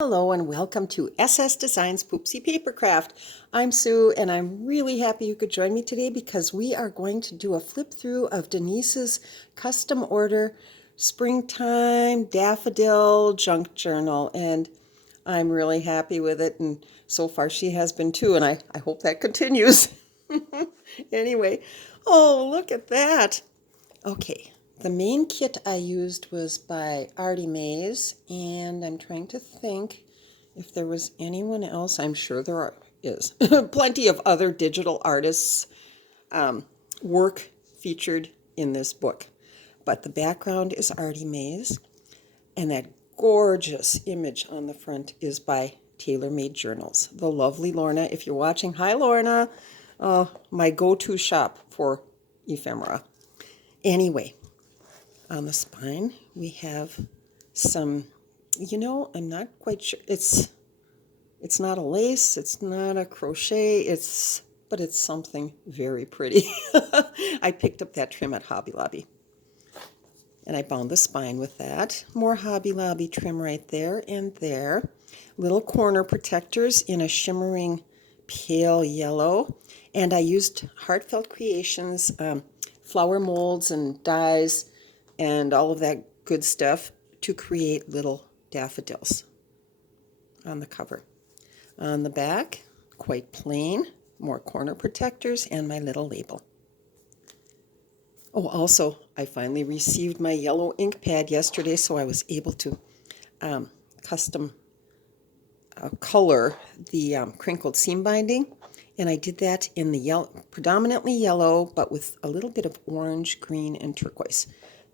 Hello and welcome to SS Designs Poopsie Papercraft. I'm Sue and I'm really happy you could join me today because we are going to do a flip through of Denise's custom order springtime daffodil junk journal, and I'm really happy with it, and so far she has been too, and I hope that continues. Anyway, oh, look at that. Okay, the main kit I used was by Artymaze, and I'm trying to think if there was anyone else. I'm sure is plenty of other digital artists' work featured in this book. But the background is Artymaze, and that gorgeous image on the front is by TaylorMadeJournals. The lovely Lorna. If you're watching, hi Lorna, my go-to shop for ephemera. Anyway, on the spine, we have some, I'm not quite sure. It's not a lace, it's not a crochet, but it's something very pretty. I picked up that trim at Hobby Lobby. And I bound the spine with that. More Hobby Lobby trim right there and there. Little corner protectors in a shimmering pale yellow. And I used Heartfelt Creations flower molds and dies and all of that good stuff to create little daffodils on the cover. On the back, quite plain, more corner protectors and my little label. Oh, also, I finally received my yellow ink pad yesterday, so I was able to custom color the crinkled seam binding. And I did that in the yellow, predominantly yellow, but with a little bit of orange, green, and turquoise,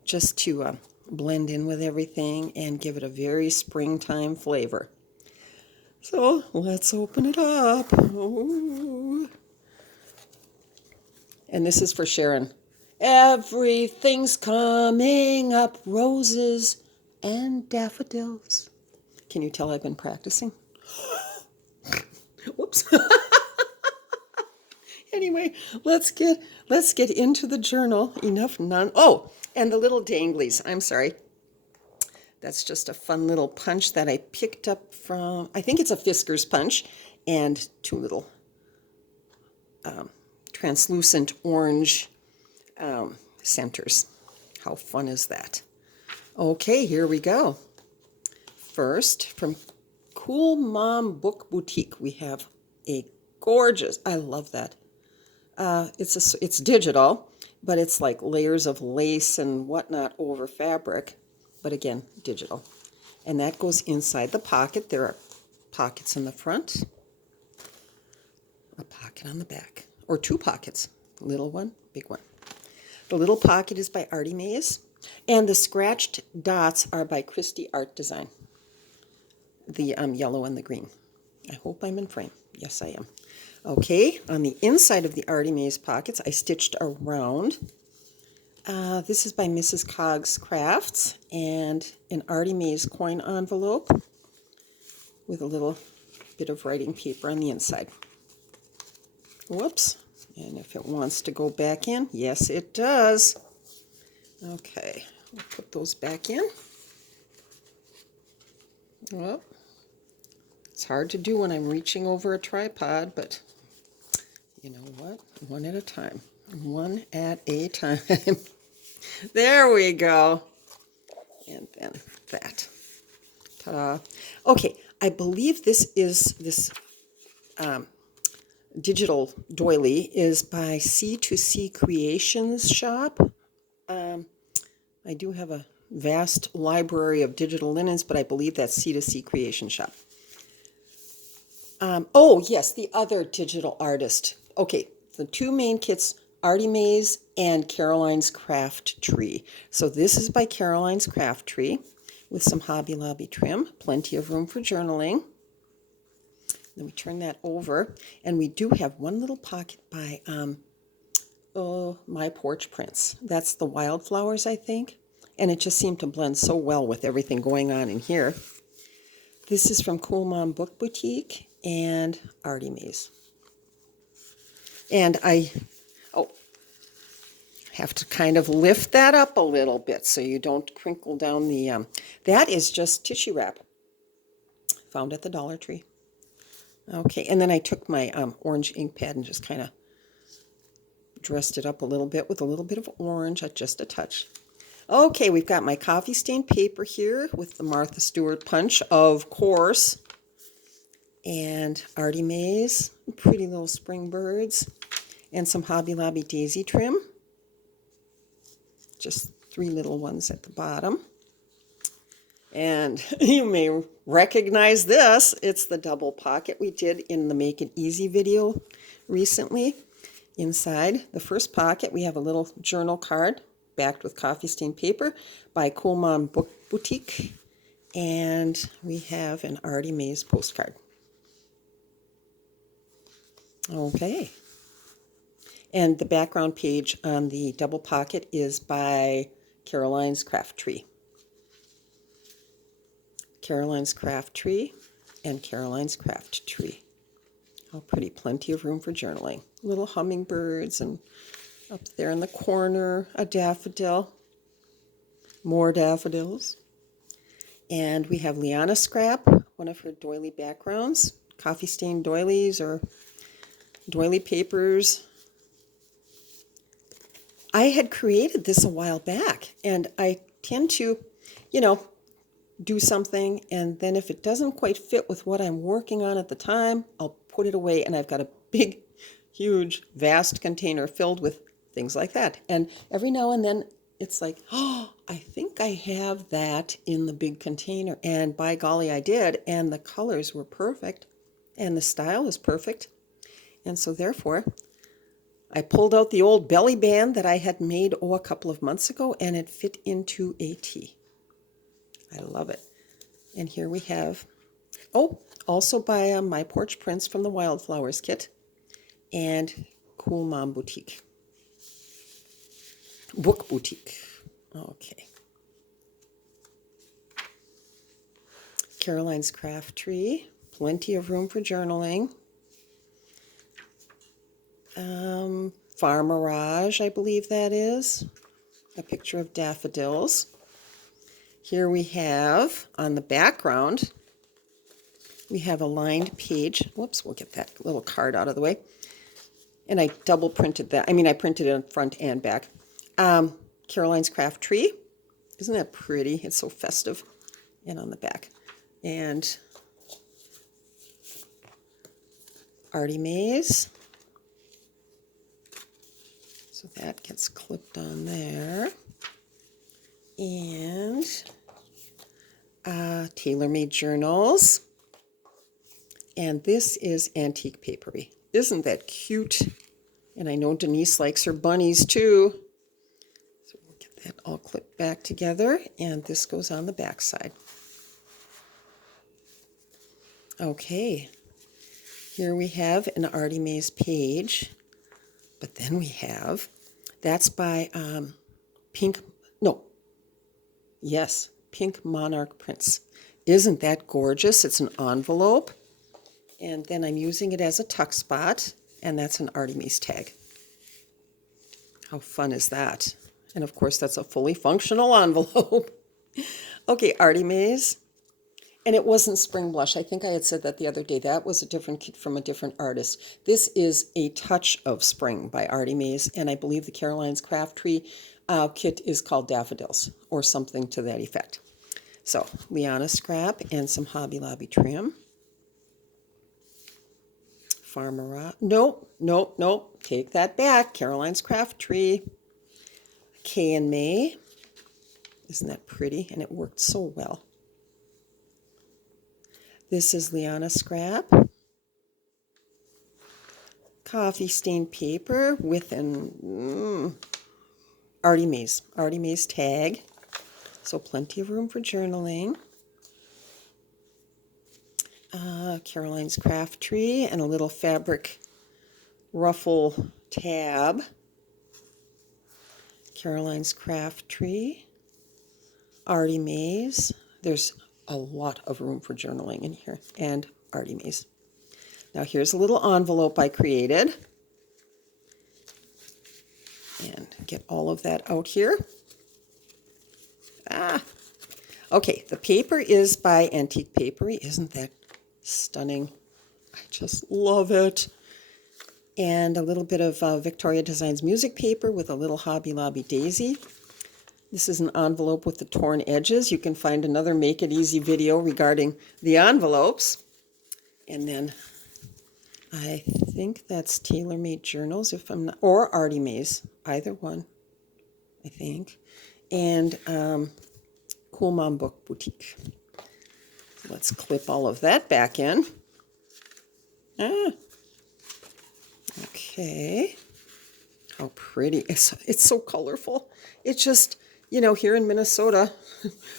just to blend in with everything and give it a very springtime flavor. So let's open it up. Ooh. And this is for Sharon. Everything's coming up, roses and daffodils. Can you tell I've been practicing? Whoops. Anyway, let's get into the journal. Oh, and the little danglies. I'm sorry. That's just a fun little punch that I picked up from, I think it's a Fisker's punch, and two little translucent orange centers. How fun is that? Okay, here we go. First, from CoolMomBookBoutique, we have a gorgeous, I love that. It's digital, but it's like layers of lace and whatnot over fabric, but again, digital. And that goes inside the pocket. There are pockets in the front, a pocket on the back, or two pockets, little one, big one. The little pocket is by Artymaze, and the scratched dots are by KristieArtDesign, the yellow and the green. I hope I'm in frame. Yes, I am. Okay, on the inside of the Artymaze pockets, I stitched around. This is by Mrs. Cog's Crafts, and an Artymaze coin envelope with a little bit of writing paper on the inside. Whoops. And if it wants to go back in, yes, it does. Okay, we'll put those back in. Well, it's hard to do when I'm reaching over a tripod, but you know what? One at a time. One at a time. There we go. And then that. Ta-da. Okay, I believe this digital doily is by C2C Creations shop. I do have a vast library of digital linens, but I believe that's C2C Creation shop. Oh, yes, the other digital artist. Okay, the two main kits, Artymaze and CarolinesCraftTree. So this is by CarolinesCraftTree with some Hobby Lobby trim, plenty of room for journaling. Then we turn that over, and we do have one little pocket by My Porch Prints. That's the wildflowers, I think, and it just seemed to blend so well with everything going on in here. This is from CoolMomBookBoutique and Artymaze. And I have to kind of lift that up a little bit so you don't crinkle down the, that is just tissue wrap found at the Dollar Tree. Okay, and then I took my orange ink pad and just kind of dressed it up a little bit with a little bit of orange, just a touch. Okay, we've got my coffee stained paper here with the Martha Stewart punch, of course, and Artymaze, pretty little spring birds, and some Hobby Lobby daisy trim, just 3 little ones at the bottom. And you may recognize this. It's the double pocket we did in the Make It Easy video recently. Inside the first pocket, we have a little journal card backed with coffee stained paper by CoolMomBookBoutique. And we have an Artymaze postcard. Okay. And the background page on the double pocket is by CarolinesCraftTree. CarolinesCraftTree and CarolinesCraftTree. How pretty, plenty of room for journaling. Little hummingbirds, and up there in the corner, a daffodil. More daffodils. And we have LianaScrap, one of her doily backgrounds, coffee stained doilies or doily papers. I had created this a while back, and I tend to, do something, and then if it doesn't quite fit with what I'm working on at the time, I'll put it away, and I've got a big, huge, vast container filled with things like that. And every now and then it's like, oh, I think I have that in the big container. And by golly, I did. And the colors were perfect, and the style is perfect. And so therefore, I pulled out the old belly band that I had made, a couple of months ago, and it fit into a tee. I love it. And here we have, also by My Porch Prints from the Wildflowers kit, and CoolMomBook Boutique. Okay. CarolinesCraftTree, plenty of room for journaling. FarMirage, I believe that is. A picture of daffodils. Here we have, on the background, we have a lined page. Whoops, we'll get that little card out of the way. And I double printed that. I printed it on front and back. CarolinesCraftTree. Isn't that pretty? It's so festive. And on the back. And Artymaze. So that gets clipped on there. And TaylorMadeJournals. And this is AntiquePaperie. Isn't that cute? And I know Denise likes her bunnies too. So we'll get that all clipped back together. And this goes on the back side. Okay. Here we have an Artymaze page. But then we have, that's by PinkMonarchPrints. Isn't that gorgeous? It's an envelope. And then I'm using it as a tuck spot, and that's an Artymaze tag. How fun is that? And of course, that's a fully functional envelope. Okay, Artymaze. And it wasn't Spring Blush. I think I had said that the other day. That was a different kit from a different artist. This is A Touch of Spring by Artymaze, and I believe the CarolinesCraftTree kit is called Daffodils, or something to that effect. So, LianaScrap and some Hobby Lobby trim. FarMirage. Nope. Take that back. CarolinesCraftTree. KayAndMay. Isn't that pretty? And it worked so well. This is LianaScrap. Coffee stained paper with an Artymaze tag. So plenty of room for journaling. CarolinesCraftTree and a little fabric ruffle tab. CarolinesCraftTree. Artymaze. There's a lot of room for journaling in here, and Artymaze. Now here's a little envelope I created. And get all of that out here. Okay, the paper is by AntiquePaperie. Isn't that Stunning. I just love it. And a little bit of Victoria Designs music paper with a little Hobby Lobby daisy. This is an envelope with the torn edges. You can find another Make It Easy video regarding the envelopes. And then I think that's TaylorMadeJournals, if I'm not, or Artymaze, either one, I think. And CoolMomBookBoutique. So let's clip all of that back in. Okay. How pretty. It's so colorful. It's just, you know, here in Minnesota,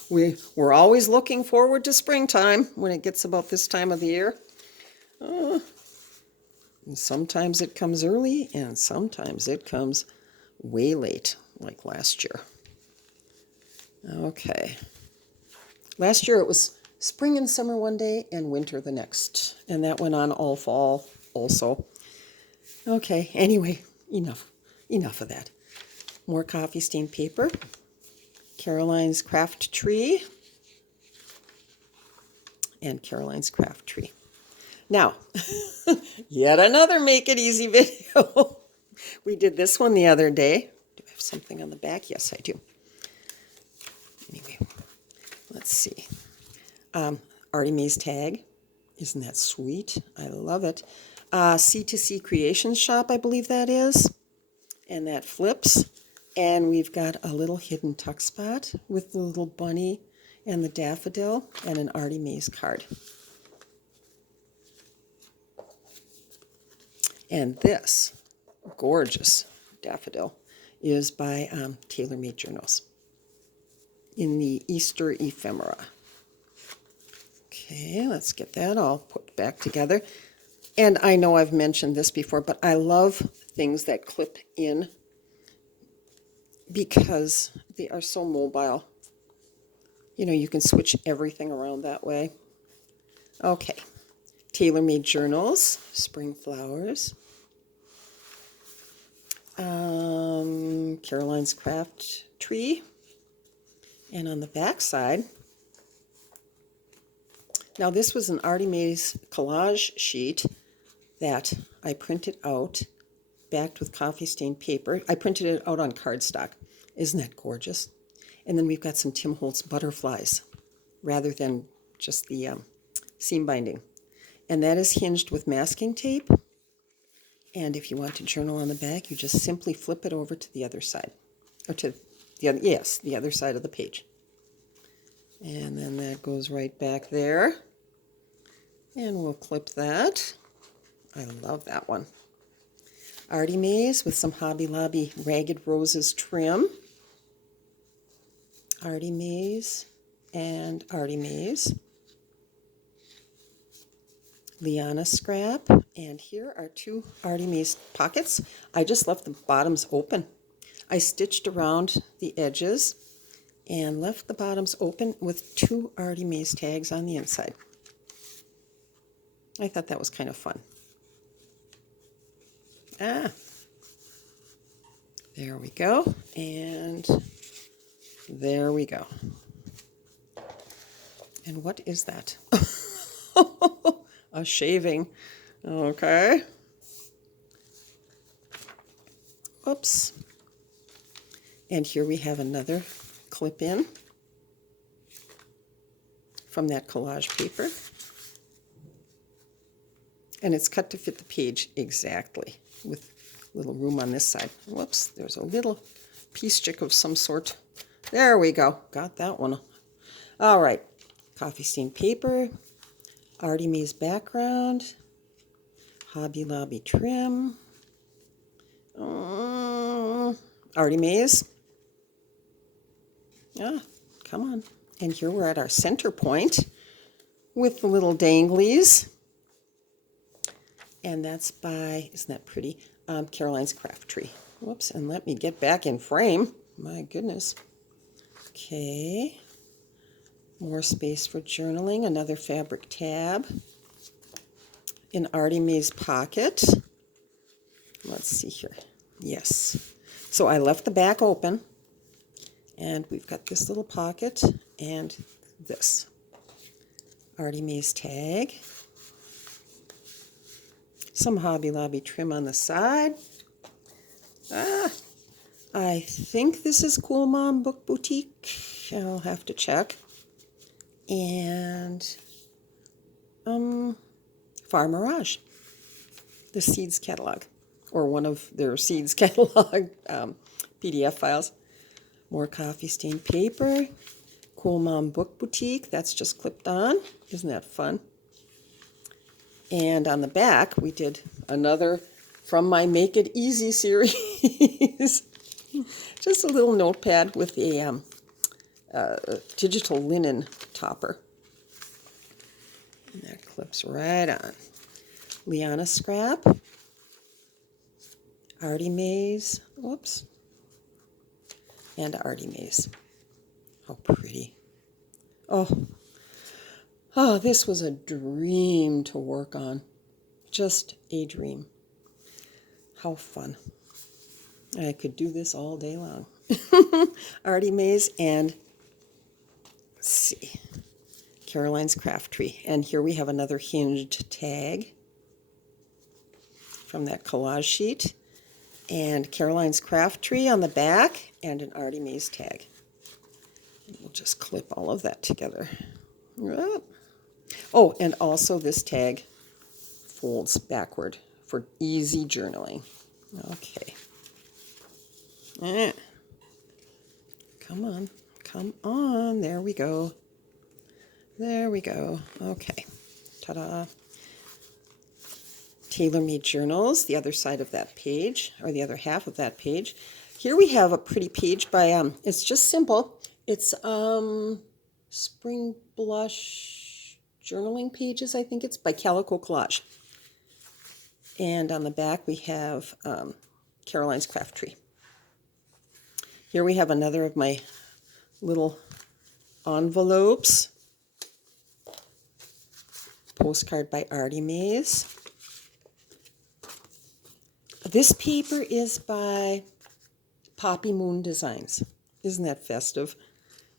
we're always looking forward to springtime when it gets about this time of the year. And sometimes it comes early and sometimes it comes way late, like last year. Okay. Last year it was spring and summer one day and winter the next. And that went on all fall also. Okay, anyway, enough of that. More coffee stained paper. CarolinesCraftTree. And CarolinesCraftTree. Now, yet another Make It Easy video. We did this one the other day. Do I have something on the back? Yes, I do. Anyway, let's see. Artymaze tag. Isn't that sweet? I love it. C2C Creations Shop, I believe that is. And that flips. And we've got a little hidden tuck spot with the little bunny and the daffodil and an Artymaze card. And this gorgeous daffodil is by TaylorMadeJournals in the Easter ephemera. Okay, let's get that all put back together. And I know I've mentioned this before, but I love things that clip in because they are so mobile. You know, you can switch everything around that way. Okay, TaylorMadeJournals, Spring Flowers. CarolinesCraftTree. And on the back side, now this was an Artymaze collage sheet that I printed out, backed with coffee stained paper. I printed it out on cardstock. Isn't that gorgeous? And then we've got some Tim Holtz butterflies rather than just the seam binding. And that is hinged with masking tape. And if you want to journal on the back, you just simply flip it over to the other side. Or to the other, yes, the other side of the page. And then that goes right back there. And we'll clip that. I love that one. Artymaze with some Hobby Lobby Ragged Roses trim. Artymaze and Artymaze. LianaScrap. And here are two Artymaze pockets. I just left the bottoms open. I stitched around the edges and left the bottoms open with two Artymaze tags on the inside. I thought that was kind of fun. There we go. And there we go. And what is that? A shaving. Okay. Whoops. And here we have another clip in from that collage paper. And it's cut to fit the page exactly with little room on this side. Whoops, there's a little piece stick of some sort. There we go. Got that one. All right. Coffee stained paper, Artymaze background, Hobby Lobby trim, Artymaze. Come on. And here we're at our center point with the little danglies. And that's by, isn't that pretty? CarolinesCraftTree. Whoops, and let me get back in frame. My goodness. Okay. More space for journaling. Another fabric tab. An Artymaze pocket. Let's see here. Yes. So I left the back open. And we've got this little pocket and this Artymaze tag. some Hobby Lobby trim on the side. I think this is Cool Mom Book Boutique. I'll have to check. And FarMirage, the Seeds catalog, or one of their Seeds catalog PDF files. More coffee stained paper. Cool Mom Book Boutique, that's just clipped on. Isn't that fun? And on the back, we did another from my Make It Easy series. Just a little notepad with a digital linen topper. And that clips right on. LianaScrap, Artymaze, whoops, and Artymaze. How pretty. Oh, this was a dream to work on. Just a dream. How fun. I could do this all day long. Artymaze and, let's see, CarolinesCraftTree. And here we have another hinged tag from that collage sheet. And CarolinesCraftTree on the back and an Artymaze tag. We'll just clip all of that together. Oh, and also this tag folds backward for easy journaling. Okay. Come on, come on. There we go. There we go. Okay. Ta-da. TaylorMadeJournals, the other side of that page, or the other half of that page. Here we have a pretty page by, it's just simple. It's Spring Blush journaling pages, I think it's by CalicoCollage. And on the back we have CarolinesCraftTree. Here we have another of my little envelopes. Postcard by Artymaze. This paper is by PoppyMoonDesigns. Isn't that festive?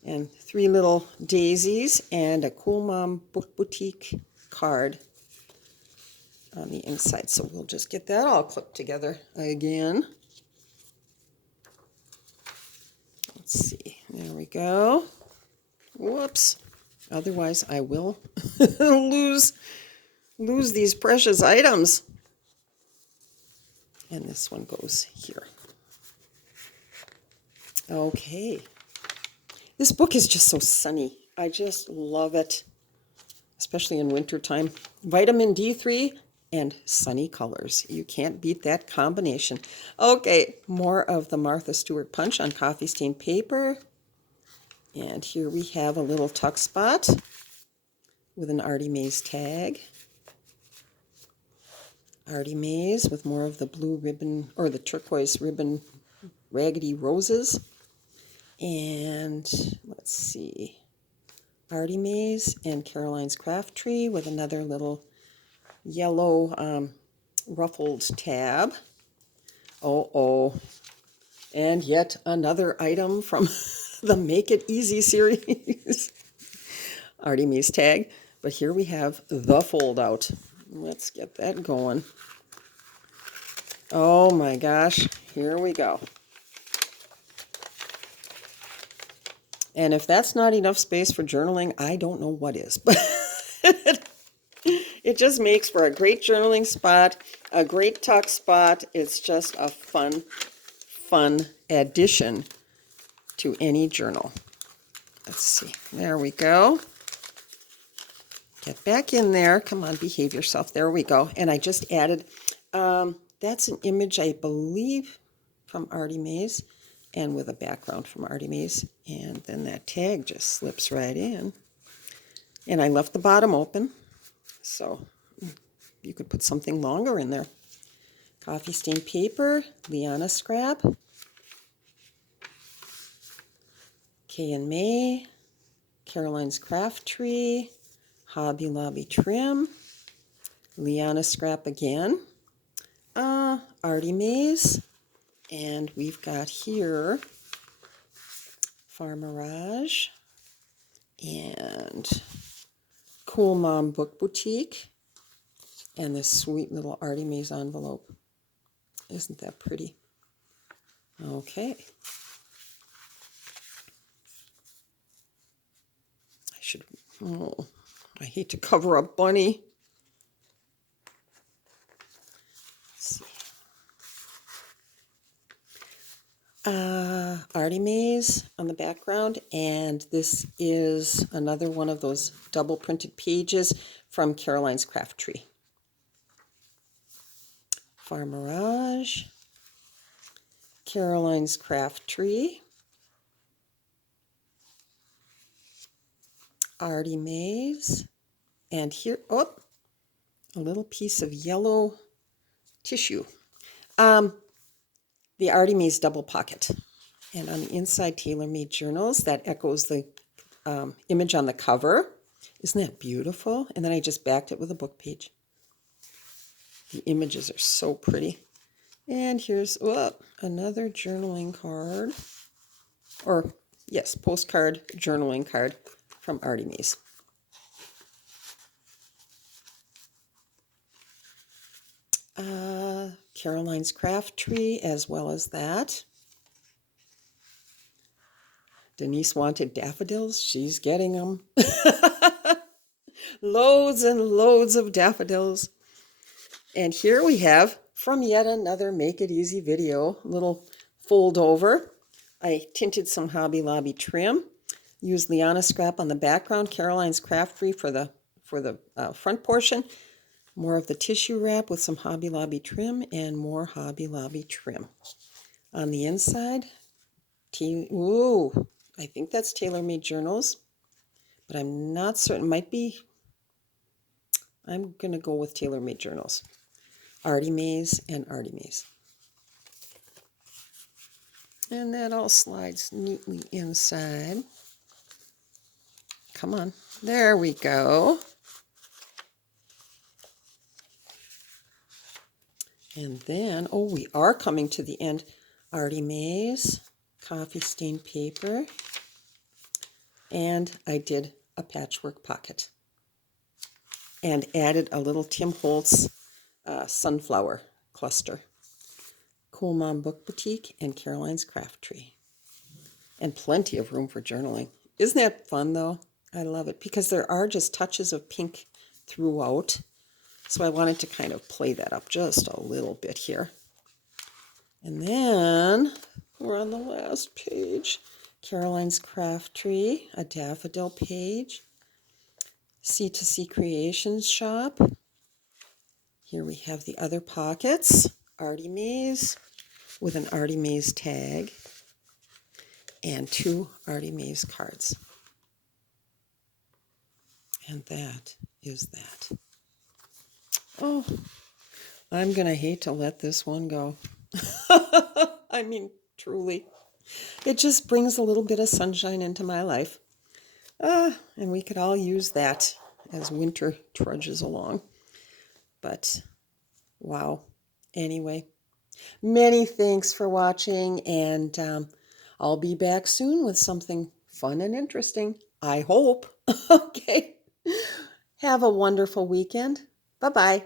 And 3 little daisies and a Cool Mom Book Boutique card on the inside. So we'll just get that all clipped together again. Let's see. There we go. Whoops. Otherwise, I will lose these precious items. And this one goes here. Okay. This book is just so sunny. I just love it, especially in wintertime. Vitamin D3 and sunny colors. You can't beat that combination. Okay, more of the Martha Stewart punch on coffee stained paper. And here we have a little tuck spot with an Artymaze tag. Artymaze with more of the blue ribbon, or the turquoise ribbon raggedy roses. And let's see, Artymaze and CarolinesCraftTree with another little yellow ruffled tab. And yet another item from the Make It Easy series. Artymaze tag. But here we have the fold out. Let's get that going. Oh my gosh, here we go. And if that's not enough space for journaling, I don't know what is. But it just makes for a great journaling spot, a great tuck spot. It's just a fun addition to any journal. Let's see. There we go. Get back in there. Come on, behave yourself. There we go. And I just added, that's an image, I believe, from Artymaze, and with a background from Artymaze. And then that tag just slips right in. And I left the bottom open, so you could put something longer in there. Coffee stained paper, LianaScrap, KayAndMay, CarolinesCraftTree, Hobby Lobby trim, LianaScrap again, Artymaze, and we've got here FarMirage and Cool Mom Book Boutique, And this sweet little Artymaze envelope. Isn't that pretty? Okay. I hate to cover up Bunny. Let's see. Artymaze on the background, and this is another one of those double printed pages from CarolinesCraftTree. FarMirage, CarolinesCraftTree, Artymaze, and here, oh, a little piece of yellow tissue. The Artymaze double pocket. And on the inside, TaylorMadeJournals. That echoes the image on the cover. Isn't that beautiful? And then I just backed it with a book page. The images are so pretty. And here's another journaling card. Or, yes, postcard journaling card from Artymaze. CarolinesCraftTree as well as that. Denise wanted daffodils. She's getting them. Loads and loads of daffodils. And here we have, from yet another Make It Easy video, little fold over. I tinted some Hobby Lobby trim. Used LianaScrap on the background, CarolinesCraftTree for the front portion. More of the tissue wrap with some Hobby Lobby trim and more Hobby Lobby trim. On the inside, I think that's TaylorMadeJournals, but I'm not certain. Might be. I'm going to go with TaylorMadeJournals. Artymaze and Artymaze. And that all slides neatly inside. Come on. There we go. And then, we are coming to the end. Artymaze, coffee stained paper, and I did a patchwork pocket and added a little Tim Holtz sunflower cluster. CoolMomBookBoutique and CarolinesCraftTree. And plenty of room for journaling. Isn't that fun though? I love it because there are just touches of pink throughout. So I wanted to kind of play that up just a little bit here. And then we're on the last page. CarolinesCraftTree, a daffodil page. C2C Creations Shop. Here we have the other pockets. Artymaze with an Artymaze tag. And 2 Artymaze cards. And that is that. Oh, I'm going to hate to let this one go. I mean, truly. It just brings a little bit of sunshine into my life. And we could all use that as winter trudges along. But, wow. Anyway, many thanks for watching. And I'll be back soon with something fun and interesting. I hope. Okay. Have a wonderful weekend. Bye-bye.